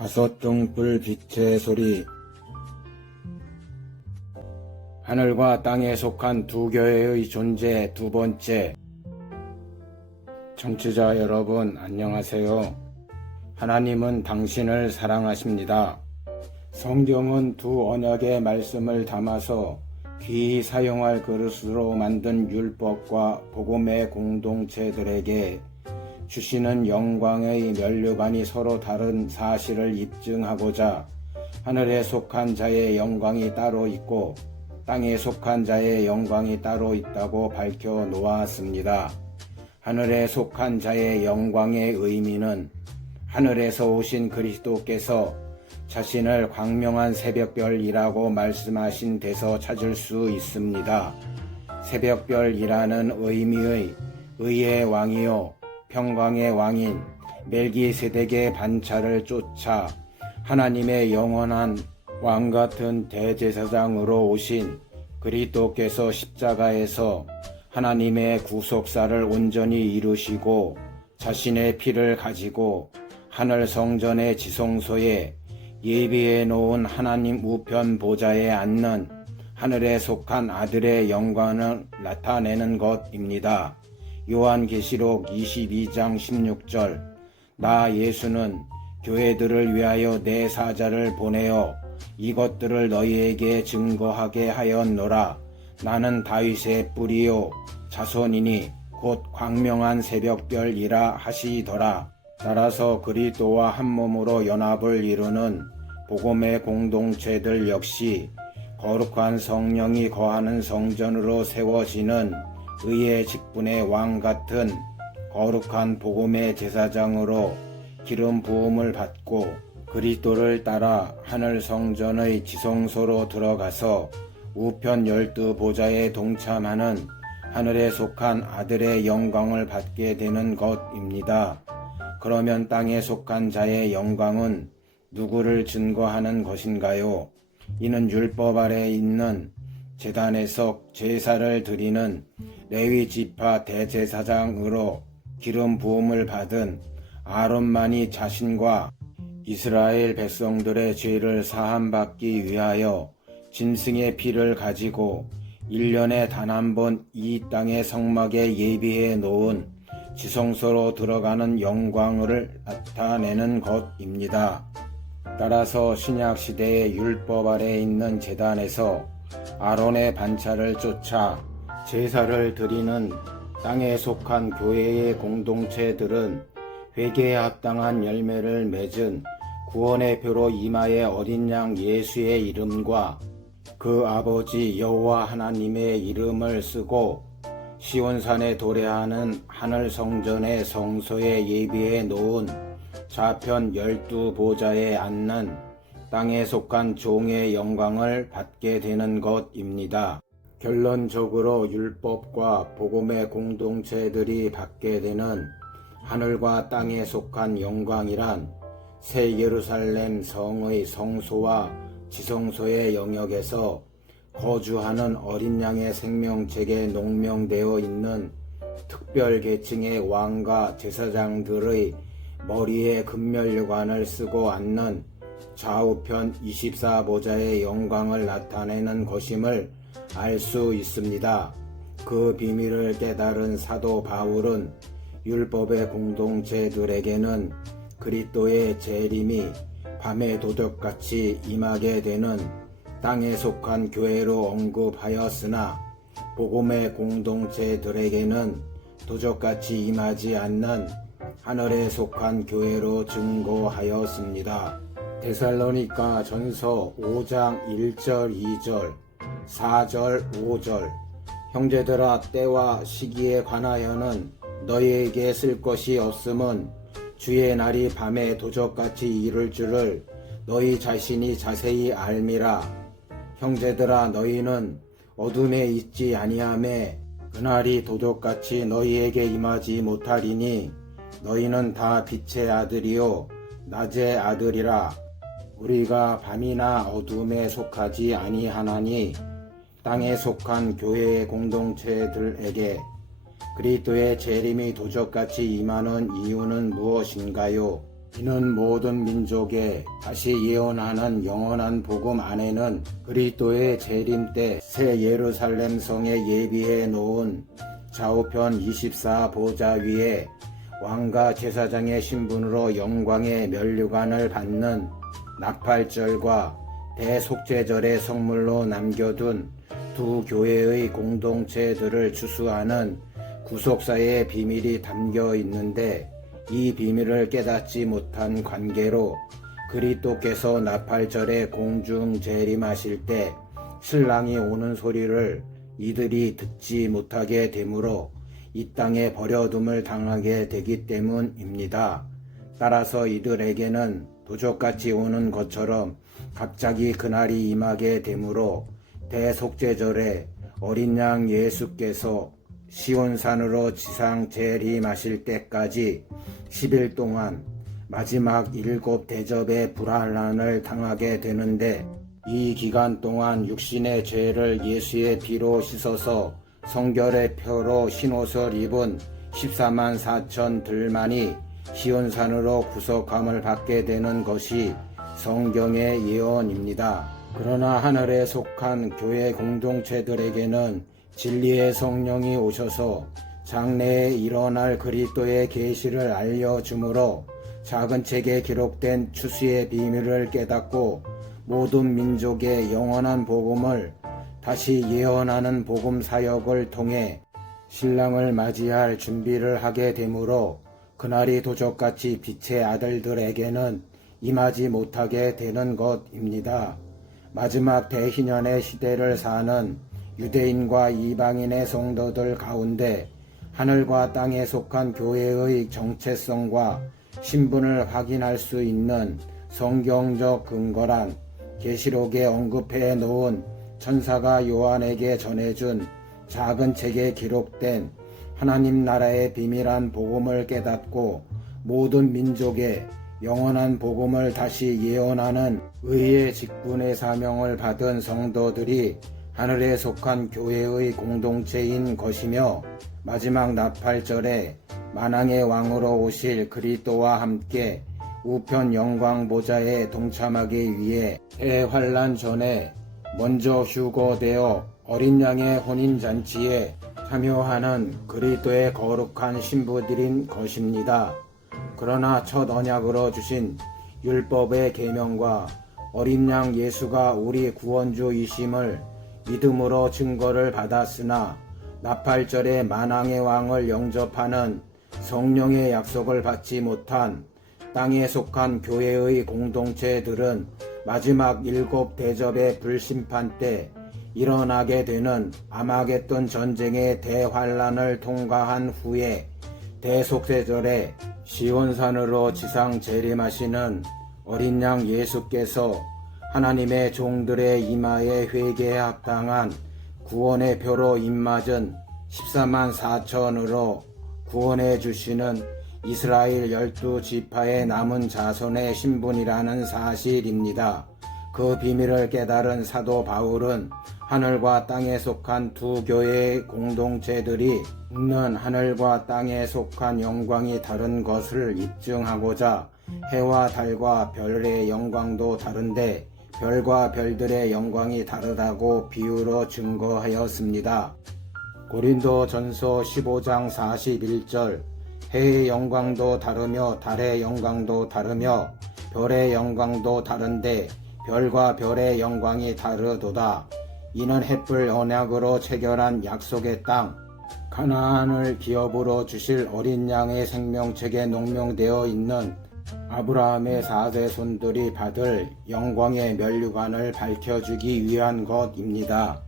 다섯 등불 빛의 소리. 하늘과 땅에 속한 두 교회의 존재 두 번째. 청취자 여러분 안녕하세요. 하나님은 당신을 사랑하십니다. 성경은 두 언약의 말씀을 담아서 귀히 사용할 그릇으로 만든 율법과 복음의 공동체들에게 주시는 영광의 면류관이 서로 다른 사실을 입증하고자 하늘에 속한 자의 영광이 따로 있고 땅에 속한 자의 영광이 따로 있다고 밝혀 놓았습니다. 하늘에 속한 자의 영광의 의미는 하늘에서 오신 그리스도께서 자신을 광명한 새벽별이라고 말씀하신 데서 찾을 수 있습니다. 새벽별이라는 의미의 의의 왕이요 평강의 왕인 멜기세덱의 반차를 쫓아 하나님의 영원한 왕같은 대제사장으로 오신 그리스도께서 십자가에서 하나님의 구속사를 온전히 이루시고 자신의 피를 가지고 하늘 성전의 지성소에 예비해 놓은 하나님 우편 보좌에 앉는 하늘에 속한 아들의 영광을 나타내는 것입니다. 요한계시록 22장 16절. 나 예수는 교회들을 위하여 내 사자를 보내어 이것들을 너희에게 증거하게 하였노라. 나는 다윗의 뿌리요 자손이니 곧 광명한 새벽별이라 하시더라. 따라서 그리스도와 한 몸으로 연합을 이루는 복음의 공동체들 역시 거룩한 성령이 거하는 성전으로 세워지는 의의 직분의 왕 같은 거룩한 복음의 제사장으로 기름 부음을 받고 그리스도를 따라 하늘 성전의 지성소로 들어가서 우편 12보좌에 동참하는 하늘에 속한 아들의 영광을 받게 되는 것입니다. 그러면 땅에 속한 자의 영광은 누구를 증거하는 것인가요? 이는 율법 아래 있는 제단에서 제사를 드리는 레위 지파 대제사장으로 기름 부음을 받은 아론만이 자신과 이스라엘 백성들의 죄를 사함받기 위하여 짐승의 피를 가지고 1년에 단 한 번 이 땅의 성막에 예비해 놓은 지성소로 들어가는 영광을 나타내는 것입니다. 따라서 신약시대의 율법 아래 있는 제단에서 아론의 반차를 쫓아 제사를 드리는 땅에 속한 교회의 공동체들은 회개에 합당한 열매를 맺은 구원의 표로 이마에 어린 양 예수의 이름과 그 아버지 여호와 하나님의 이름을 쓰고 시온산에 도래하는 하늘 성전의 성소에 예비해 놓은 좌편 12보좌에 앉는 땅에 속한 종의 영광을 받게 되는 것입니다. 결론적으로 율법과 복음의 공동체들이 받게 되는 하늘과 땅에 속한 영광이란 새 예루살렘 성의 성소와 지성소의 영역에서 거주하는 어린 양의 생명책에 농명되어 있는 특별 계층의 왕과 제사장들의 머리에 금면류관을 쓰고 앉는 좌우편 24보좌의 영광을 나타내는 것임을 알 수 있습니다. 그 비밀을 깨달은 사도 바울은 율법의 공동체들에게는 그리스도의 재림이 밤의 도적같이 임하게 되는 땅에 속한 교회로 언급하였으나 복음의 공동체들에게는 도적같이 임하지 않는 하늘에 속한 교회로 증거하였습니다. 데살로니가 전서 5장 1절 2절 4절 5절. 형제들아, 때와 시기에 관하여는 너희에게 쓸 것이 없음은 주의 날이 밤에 도적같이 이를 줄을 너희 자신이 자세히 알미라. 형제들아, 너희는 어둠에 있지 아니하매 그날이 도적같이 너희에게 임하지 못하리니 너희는 다 빛의 아들이요 낮의 아들이라. 우리가 밤이나 어둠에 속하지 아니하나니 땅에 속한 교회의 공동체들에게 그리스도의 재림이 도적같이 임하는 이유는 무엇인가요? 이는 모든 민족에 다시 예언하는 영원한 복음 안에는 그리스도의 재림 때 새 예루살렘 성에 예비해 놓은 좌우편 24보좌 위에 왕과 제사장의 신분으로 영광의 면류관을 받는 나팔절과 대속죄절의 성물로 남겨둔 두 교회의 공동체들을 추수하는 구속사의 비밀이 담겨 있는데, 이 비밀을 깨닫지 못한 관계로 그리스도께서 나팔절에 공중 재림하실 때 신랑이 오는 소리를 이들이 듣지 못하게 되므로 이 땅에 버려둠을 당하게 되기 때문입니다. 따라서 이들에게는 도적같이 오는 것처럼 갑자기 그날이 임하게 되므로 대속죄절에 어린 양 예수께서 시온산으로 지상 재림하실 때까지 10일 동안 마지막 7 대접의 불환란을 당하게 되는데, 이 기간 동안 육신의 죄를 예수의 피로 씻어서 성결의 표로 흰옷을 입은 14만 4천들만이 시온산으로 구속함을 받게 되는 것이 성경의 예언입니다. 그러나 하늘에 속한 교회 공동체들에게는 진리의 성령이 오셔서 장래에 일어날 그리스도의 계시를 알려주므로 작은 책에 기록된 추수의 비밀을 깨닫고 모든 민족의 영원한 복음을 다시 예언하는 복음 사역을 통해 신랑을 맞이할 준비를 하게 되므로 그날이 도적같이 빛의 아들들에게는 임하지 못하게 되는 것입니다. 마지막 대희년의 시대를 사는 유대인과 이방인의 성도들 가운데 하늘과 땅에 속한 교회의 정체성과 신분을 확인할 수 있는 성경적 근거란 계시록에 언급해 놓은 천사가 요한에게 전해준 작은 책에 기록된 하나님 나라의 비밀한 복음을 깨닫고 모든 민족의 영원한 복음을 다시 예언하는 의의 직분의 사명을 받은 성도들이 하늘에 속한 교회의 공동체인 것이며, 마지막 나팔절에 만왕의 왕으로 오실 그리스도와 함께 우편 영광 보좌에 동참하기 위해 대환란 전에 먼저 휴거되어 어린 양의 혼인잔치에 참여하는 그리스도의 거룩한 신부들인 것입니다. 그러나 첫 언약으로 주신 율법의 계명과 어린 양 예수가 우리 구원주이심을 믿음으로 증거를 받았으나 나팔절에 만왕의 왕을 영접하는 성령의 약속을 받지 못한 땅에 속한 교회의 공동체들은 마지막 7 대접의 불심판 때 일어나게 되는 아마겟돈 전쟁의 대환란을 통과한 후에 대속죄절에 시온산으로 지상 재림하시는 어린 양 예수께서 하나님의 종들의 이마에 회개에 합당한 구원의 표로 입맞은 14만 4천으로 구원해 주시는 이스라엘 12지파의 남은 자손의 신분이라는 사실입니다. 그 비밀을 깨달은 사도 바울은 하늘과 땅에 속한 두 교회의 공동체들이 있는 하늘과 땅에 속한 영광이 다른 것을 입증하고자 해와 달과 별의 영광도 다른데 별과 별들의 영광이 다르다고 비유로 증거하였습니다. 고린도전서 15장 41절 해의 영광도 다르며 달의 영광도 다르며 별의 영광도 다른데 별과 별의 영광이 다르도다. 이는 햇불 언약으로 체결한 약속의 땅 가나안을 기업으로 주실 어린 양의 생명책에 농명되어 있는 아브라함의 4대 손들이 받을 영광의 면류관을 밝혀주기 위한 것입니다.